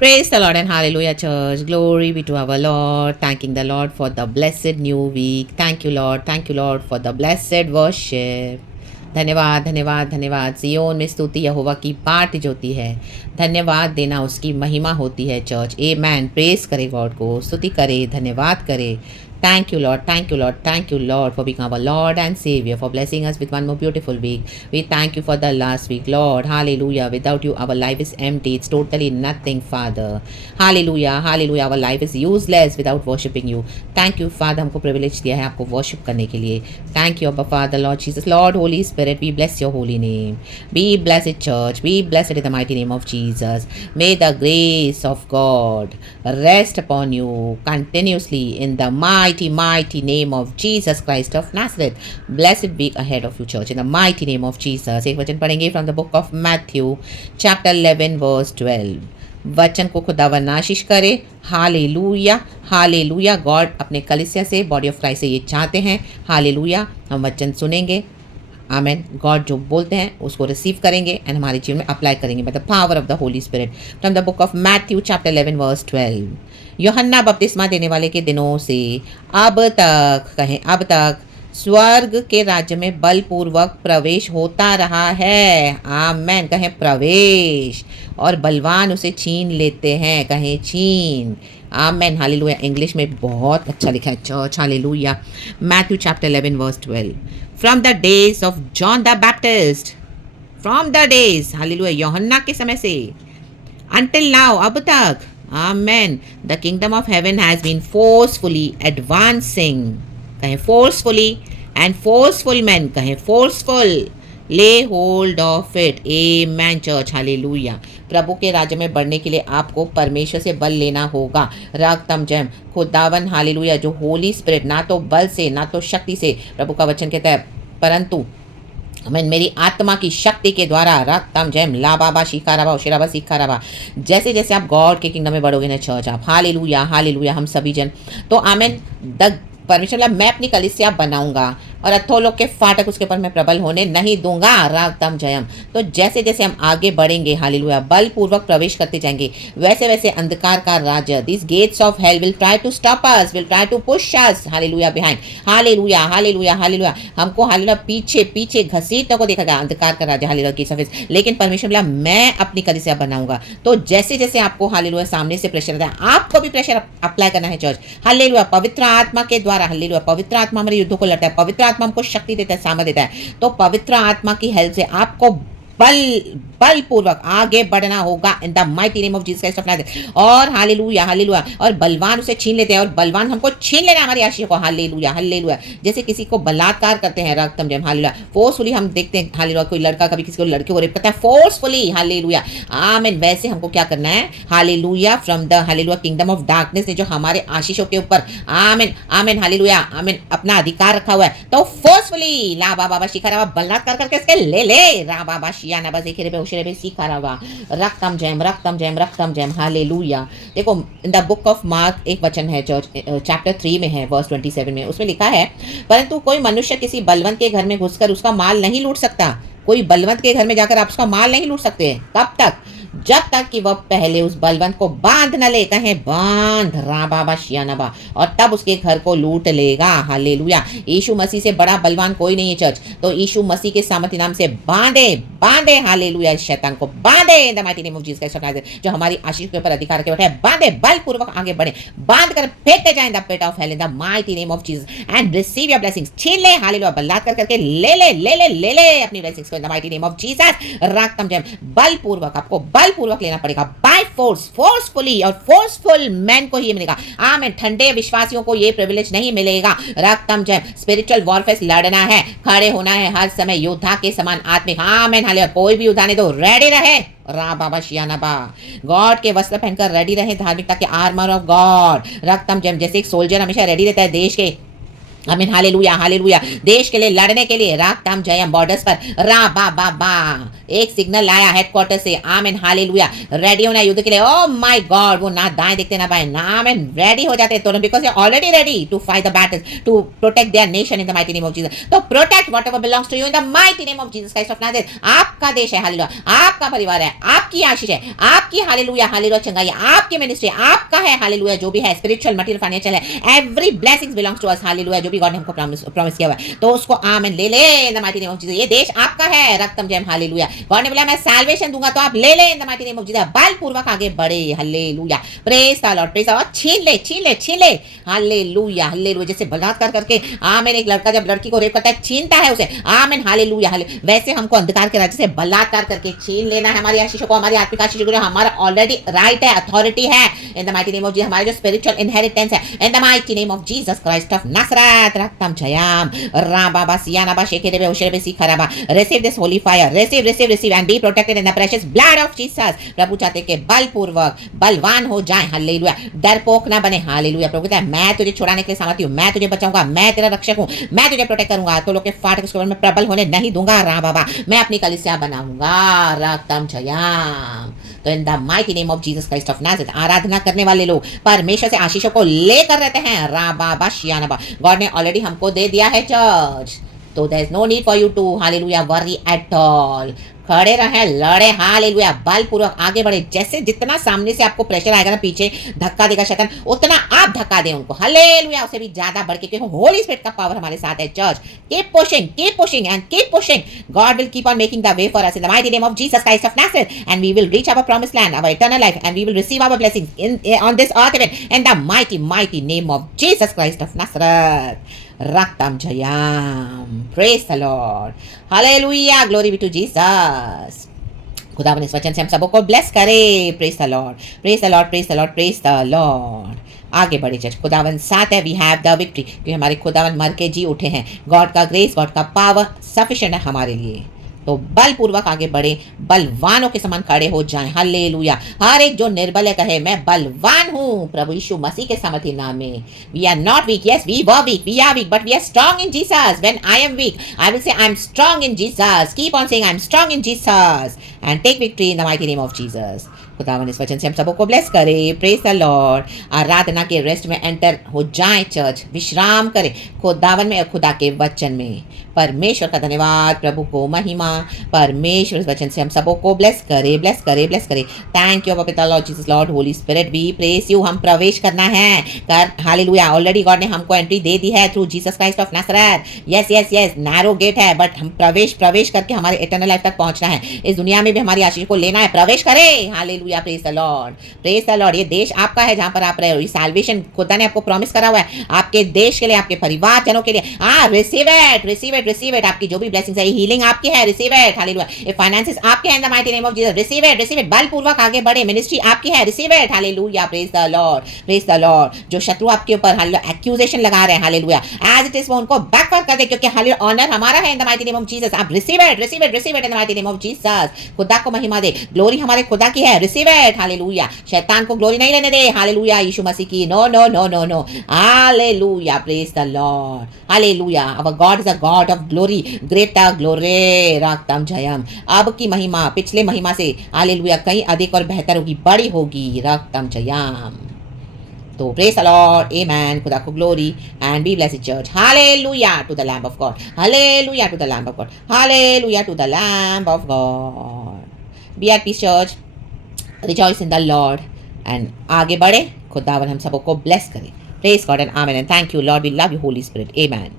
Praise the Lord and hallelujah, church. Glory be to our Lord. Thanking the Lord for the blessed new week. Thank you, Lord. Thank you, Lord, for the blessed worship. धन्यवाद धन्यवाद धन्यवाद। सियोन में स्तुति यहोवा की बाट जोती है। धन्यवाद देना उसकी महिमा होती है चर्च। आमेन। प्रेज करे गॉड को, स्तुति करे, धन्यवाद करे। Thank you, Lord. Thank you, Lord. Thank you, Lord, for being our Lord and Savior, for blessing us with one more beautiful week. We thank you for the last week, Lord. Hallelujah. Without you, our life is empty. It's totally nothing, Father. Hallelujah. Hallelujah. Our life is useless without worshiping you. Thank you, Father. हमको privilege दिया है आपको worship करने के लिए. Thank you, Abba Father, Lord Jesus, Lord, Holy Spirit. We bless your holy name. Be blessed, church. Be blessed in the mighty name of Jesus. May the grace of God rest upon you continuously in the mighty name of Jesus Christ of Nazareth. Blessed be ahead of you, church, in the mighty name of Jesus. एक वचन पढ़ेंगे from the book of Matthew chapter 11 verse 12. वचन को खुदावन आशीष करे। Hallelujah hallelujah. God अपने कलीसिया से, बॉडी ऑफ क्राइस्ट से ये चाहते हैं। हालेलुया। हम वचन सुनेंगे, आमेन। गॉड जो बोलते हैं उसको रिसीव करेंगे एंड हमारे जीवन में अप्लाई करेंगे by the power of the holy spirit. From the book of Matthew chapter 11 verse 12। यूहन्ना बपतिस्मा देने वाले के दिनों से अब तक, कहें अब तक, स्वर्ग के राज्य में बलपूर्वक प्रवेश होता रहा है। आमेन। कहें प्रवेश। और बलवान उसे छीन लेते हैं। कहें छीन। आमेन। हालेलुया। इंग्लिश में बहुत अच्छा लिखा है church. Hallelujah. Matthew chapter 11 verse 12। From the days of John the Baptist, from the days, hallelujah, यूहन्ना के समय से, until now, अब तक, amen, the kingdom of heaven has been forcefully advancing. कहें फोर्सफुली, एंड फोर्सफुल मैन, कहें forceful, lay hold of it. Amen church. Hallelujah. प्रभु के राज्य में बढ़ने के लिए आपको परमेश्वर से बल लेना होगा। रक्तम जयम खुदावन, हालेलुया, जो होली स्पिरिट, ना तो बल से ना तो शक्ति से, प्रभु का वचन कहता है, परंतु मैं मेरी आत्मा की शक्ति के द्वारा, रक्तम जयम लाबाबा शिकाराबा शिराबा सिखाराबा। जैसे जैसे आप गॉड के किंगडम में बढ़ोगे ना चर्च, आप, हालेलुया हालेलुया, हम सभी जन, तो आमेन, द परमेश्वर, मैं अपनी कलीसिया बनाऊंगा और अथोलोक के फाटक उसके ऊपर मैं प्रबल होने नहीं दूंगा। रागतम जयम। तो जैसे जैसे हम आगे बढ़ेंगे, हालेलुया, बलपूर्वक प्रवेश करते जाएंगे, वैसे वैसे अंधकार का राज्य, this gates of hell will try to stop us, will try to push us, hallelujah, behind. Hallelujah hallelujah hallelujah. हमको हालेलुया पीछे पीछे घसीटने को देखा गया, अंधकार का राज्य, हालेलुया की सफेद। लेकिन परमेश्वर बोला मैं अपनी कलीसिया बनाऊंगा। तो जैसे जैसे आपको, हालेलुया, सामने से प्रेशर आता है, आपको भी प्रेशर अप्लाई करना है चर्च। हालेलुया। पवित्र आत्मा के द्वारा, हालेलुया, पवित्र आत्मा हमारे युद्धों को लड़ता है, पवित्र आत्मा हमको शक्ति देता है, सामर्थ देता है। तो पवित्र आत्मा की हेल्प से आपको बलपूर्वक आगे बढ़ना होगा इन the mighty name of Jesus Christ of Nazareth. और हालेलुया हालेलुया। और बलवान उसे छीन लेते हैं, और बलवान हमको छीन लेना, हमारी आशीष को। Hallelujah hallelujah. जैसे किसी को बलात्कार करते हैं, रक्तम जयम, हालेलुया, फोर्सफुली हम देखते हैं, हालेलुया, कोई लड़का कभी किसी को, लड़के को रेप करता है फोर्सफुली, हालेलुया, आमीन। वैसे हमको क्या करना है, hallelujah, from the, hallelujah, kingdom of darkness ने जो हमारे आशीषों के ऊपर, आमीन आमीन, हालेलुया, आमीन, अपना अधिकार रखा हुआ है, तो फोर्सफुली ला बाबा शिखा बलात्कार करके उसके ले ले, रा बाबा शिया बस देखिए रे सीखा रहा, रक्तम जयम रक्तम जयम रक्तम जयम। हालेलुया। देखो in the book of mark एक वचन है चर्च, चैप्टर 3 में है, वर्स 27 में, उसमें लिखा है, परंतु कोई मनुष्य किसी बलवंत के घर में घुसकर उसका माल नहीं लूट सकता। कोई बलवंत के घर में जाकर आप उसका माल नहीं लूट सकते। कब तक? जब तक कि वह पहले उस बलवंत को बांध न ले। कहें बांध, राबाबा शियानबा, और तब उसके घर को लूट लेगा। हालेलुया। यीशु मसीह से बड़ा बलवान कोई नहीं है चर्च। तो यीशु मसीह के सामर्थ्य नाम से बांधे बांधे, हालेलुया, इस शैतान को बांधे इन the mighty name of Jesus Christ, जो हमारी आशीष के ऊपर अधिकार के बैठे है, बांधे, बलपूर्वक आगे बढ़े, बांध कर फेंकते जाएं the pit of hell in the mighty name of Jesus and receive your blessings. छीन ले, हालेलुया, बलात्कार करके ले ले ले ले ले ले अपनी ब्लेसिंग्स को in the mighty name of Jesus. रक्तम जयम। बलपूर्वक, आपको बलपूर्वक लेना पड़ेगा, बाय फोर्स, फोर्सफुली, और फोर्सफुल मैन को ही मिलेगा। आमीन। ठंडे विश्वासियों को ये प्रिविलेज नहीं मिलेगा। रक्तम जयम। स्पिरिचुअल वॉरफेयर लड़ना है, खड़े होना है हर समय योद्धा के समान आत्मिक। आमीन हालेलुया। कोई भी उठाने दो, रेडी रहे, रा बाबा शियाना बा, गॉड के वस्त्र पहनकर रेडी रहे, धार्मिकता के आर्मर ऑफ गॉड। रक्तम जयम। जैसे एक सोल्जर हमेशा रेडी रहता है देश के आमीन, हालेलुया हालेलुया। देश के लिए लड़ने के लिए रागताम जयम बॉर्डर्स पर रा बा बा बा एक सिग्नल आया हेडक्वार्टर से। आमीन, हालेलुया। रेडी होना युद्ध के लिए। ओ माय गॉड, वो ना दाएं देखते ना बाएं, ना आमीन, रेडी हो जाते तुरंत, because they already ready to fight the battle, to protect their nation in the mighty name of Jesus. तो protect whatever belongs to you in the mighty name of Jesus Christ of Nazareth. आपका देश है, hallelujah, आपका परिवार है, आपकी आशीष है, आपकी हालेलुया हालेलुया चंगाई, आपकी मिनिस्ट्री आपका है, हालेलुया, जो भी है स्पिरिचुअल मटेरियल फाइनेंशियल है, every blessings belongs to us, hallelujah, जो भी गॉड ने हमको प्रॉमिस किया हुआ है, तो उसको आमीन ले ले इन the mighty name of Jesus. ये देश आपका है, रक्तम जयम, हालेलुया। गॉड ने बोला मैं सैल्वेशन दूंगा, तो आप ले ले इन the mighty name of Jesus. बलपूर्वक आगे बढ़े, hallelujah, praise the Lord, praise the Lord. छीन ले छीन ले छीन ले, हालेलुया हालेलुया। जैसे बलात्कार करके आमीन एक लड़का जब लड़की को रेप करता है, छीनता है उसे, आमीन, हालेलुया हालेलुया, वैसे हमको अंधकार के राज्य से बलात्कार करके छीन लेना है हमारी आशीषों को, हमारी आत्मिक आशीषों को। हमारा ऑलरेडी राइट है, अथॉरिटी है in the mighty name of Jesus. हमारे जो स्पिरिचुअल इनहेरिटेंस है in the mighty name of Jesus Christ of Nazareth, रक्तम जयम राबाबा सियानाबा शेकेरेबे ओशेरेबे सिखराबा। Receive this holy fire, receive receive receive and be protected in the precious blood of Jesus. प्रभु चाहते कि बलपूर्वक बलवान हो जाए, हालेलुया, डरपोक ना बने, हालेलुया। प्रभु कहता है मैं तुझे छुड़ाने के लिए सामर्थ्य हूं, मैं तुझे बचाऊंगा, मैं तेरा रक्षक हूं, मैं तुझे प्रोटेक्ट करूंगा, तो लोग के फाटक उसके ऊपर मैं प्रबल होने नहीं दूंगा, रा बाबा, मैं अपनी कलीसिया बनाऊंगा, रक्तम जयम। तो in the mighty name of Jesus Christ of Nazareth, आराधना करने वाले लोग परमेश्वर से आशीषों को लेकर रहते हैं, रा बाबा शियानाबा। गॉड ने ऑलरेडी हमको दे दिया है चर्च, तो there is no need for you to hallelujah worry at all. खड़े रहे, लड़े, हालेलुया, बलपूर्वक आगे बढ़े। जैसे जितना सामने से आपको प्रेशर आएगा ना, पीछे धक्का देगा शैतान, उतना आप धक्का दें उनको, हालेलुया, उससे भी ज्यादा बढ़ के, क्योंकि होली स्पिरिट का पावर हमारे साथ है। Church keep pushing and keep pushing. God will keep on making the way for us in the mighty name of Jesus Christ of Nazareth, and we will reach our promised land, our eternal life, and we will receive our blessings in on this earth even in the mighty name of Jesus Christ of Nazareth, रक्तम जयम। Praise the Lord, hallelujah, glory be to Jesus. खुदावन इस वचन से हम सबको bless करे। Praise the Lord, praise the Lord, praise the Lord, praise the Lord. आगे बढ़े चर्च, खुदावन साथ है, वी हैव द विक्ट्री, क्योंकि हमारे खुदावन मर के जी उठे हैं। गॉड का ग्रेस, गॉड का पावर सफिशिएंट है हमारे लिए। तो बलपूर्वक आगे बढ़े, बलवानों के समान खड़े हो जाएं, हालेलुया। हर एक जो निर्बल है कहे मैं बलवान हूं प्रभु यीशु मसीह के सामर्थ्य नाम में। We are not weak, yes we were weak, we are weak, but we are strong in Jesus. When I am weak, I will say I am strong in Jesus. Keep on saying I am strong in Jesus and take victory in the mighty name of Jesus. खुदावन इस वचन से हम सबको bless करे। Praise the Lord. आराधना के rest में enter हो जाएं चर्च, विश्राम करें खुदावन में और खुदा के वचन में। परमेश्वर का धन्यवाद, प्रभु को महिमा। परमेश्वर इस वचन से हम सबको ब्लेस करे, ब्लेस करे, ब्लेस करे। थैंक यू पिता lord Jesus, lord holy spirit, we praise you. हम प्रवेश करना है कर, हालेलुया। ऑलरेडी गॉड ने हमको एंट्री दे दी है through Jesus Christ of Nazareth. Yes yes yes, narrow gate है, बट हम प्रवेश करके हमारे इटर्नल लाइफ तक पहुंचना है। इस दुनिया में भी हमारी आशीष को लेना है, प्रवेश करें, hallelujah. Praise the Lord, praise the Lord. ये देश आपका है जहां पर आप रहे हो। ये सैल्वेशन खुदा ने आपको प्रॉमिस करा हुआ है आपके देश के लिए, आपके परिवार जनों के लिए। Receive it, receive it, receive it. आपकी जो भी ब्लेसिंग्स है, हीलिंग आपकी है, रिसीव इट, हालेलुया। ये फाइनेंसेस आपके हैं इन the mighty name of Jesus, receive it, receive it. बलपूर्वक आगे बढ़े, मिनिस्ट्री आपकी है, receive it, hallelujah. Praise the Lord, praise the Lord. जो शत्रु आपके ऊपर हालेलुया एक्यूजेशन लगा रहे हैं, हालेलुया, एज इट इज वो उनको बैकवर्ड कर दे, क्योंकि हालेलुया ऑनर हमारा है in the mighty name of Jesus. आप receive it, receive it, receive it in the mighty name of Jesus. खुदा को महिमा दे, ग्लोरी हमारे खुदा की है, रिसीव इट, हालेलुया। शैतान को ग्लोरी नहीं लेने दे, हालेलुया, यीशु मसीह की। No no no no no, hallelujah. Praise the Lord, hallelujah. Our God is a God of glory, greater glory, रक्तम जयम। अब की महिमा पिछले महिमा से हालेलुया कहीं अधिक और बेहतर होगी, बड़ी होगी, रक्तम जयम। तो प्रेज द लॉर्ड, आमेन। खुदा को glory and be blessed church, hallelujah to the lamb of God, hallelujah to the lamb of God, hallelujah to the lamb of God. Be at peace church, rejoice in the lord and आगे बढ़े। खुदावन हम सबको bless करे। Praise God and amen and thank you lord, we love you holy spirit, amen.